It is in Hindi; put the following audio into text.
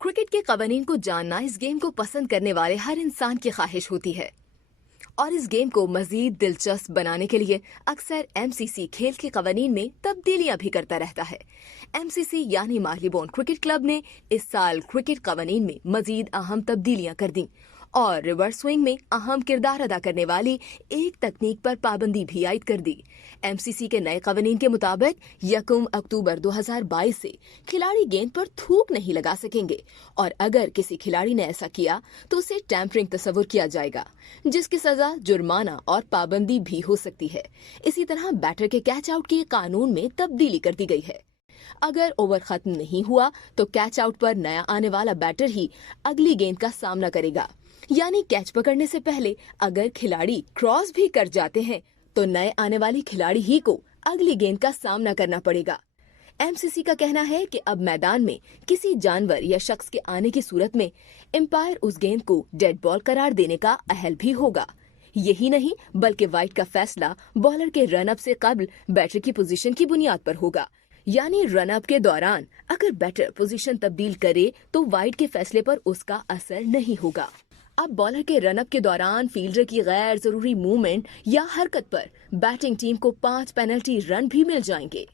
क्रिकेट के कवानीन को जानना इस गेम को पसंद करने वाले हर इंसान की ख्वाहिश होती है और इस गेम को मजीद दिलचस्प बनाने के लिए अक्सर एमसीसी खेल के कवानीन में तब्दीलियां भी करता रहता है। एमसीसी यानी मार्लेबोन क्रिकेट क्लब ने इस साल क्रिकेट कवानीन में मजीद अहम तब्दीलियां कर दी और रिवर्स स्विंग में अहम किरदार अदा करने वाली एक तकनीक पर पाबंदी भी आयद कर दी। एमसीसी के नए कवानीन के मुताबिक 1 अक्टूबर 2022 से खिलाड़ी गेंद पर थूक नहीं लगा सकेंगे और अगर किसी खिलाड़ी ने ऐसा किया तो उसे टैंपरिंग तस्वुर किया जाएगा, जिसकी सजा जुर्माना और पाबंदी भी हो सकती है। इसी तरह बैटर के कैच आउट के कानून में तब्दीली कर दी गई है। अगर ओवर खत्म नहीं हुआ तो कैच आउट पर नया आने वाला बैटर ही अगली गेंद का सामना करेगा, यानी कैच पकड़ने से पहले अगर खिलाड़ी क्रॉस भी कर जाते हैं तो नए आने वाली खिलाड़ी ही को अगली गेंद का सामना करना पड़ेगा। एमसीसी का कहना है कि अब मैदान में किसी जानवर या शख्स के आने की सूरत में एम्पायर उस गेंद को डेड बॉल करार देने का अहल भी होगा। यही नहीं बल्कि वाइड का फैसला बॉलर के रन अप से कबल बैटर की पोजीशन की बुनियाद पर होगा, यानी रन अप के दौरान अगर बैटर पोजीशन तब्दील करे तो वाइड के फैसले पर उसका असर नहीं होगा। अब बॉलर के रनअप के दौरान फील्डर की गैर जरूरी मूवमेंट या हरकत पर बैटिंग टीम को 5 पेनल्टी रन भी मिल जाएंगे।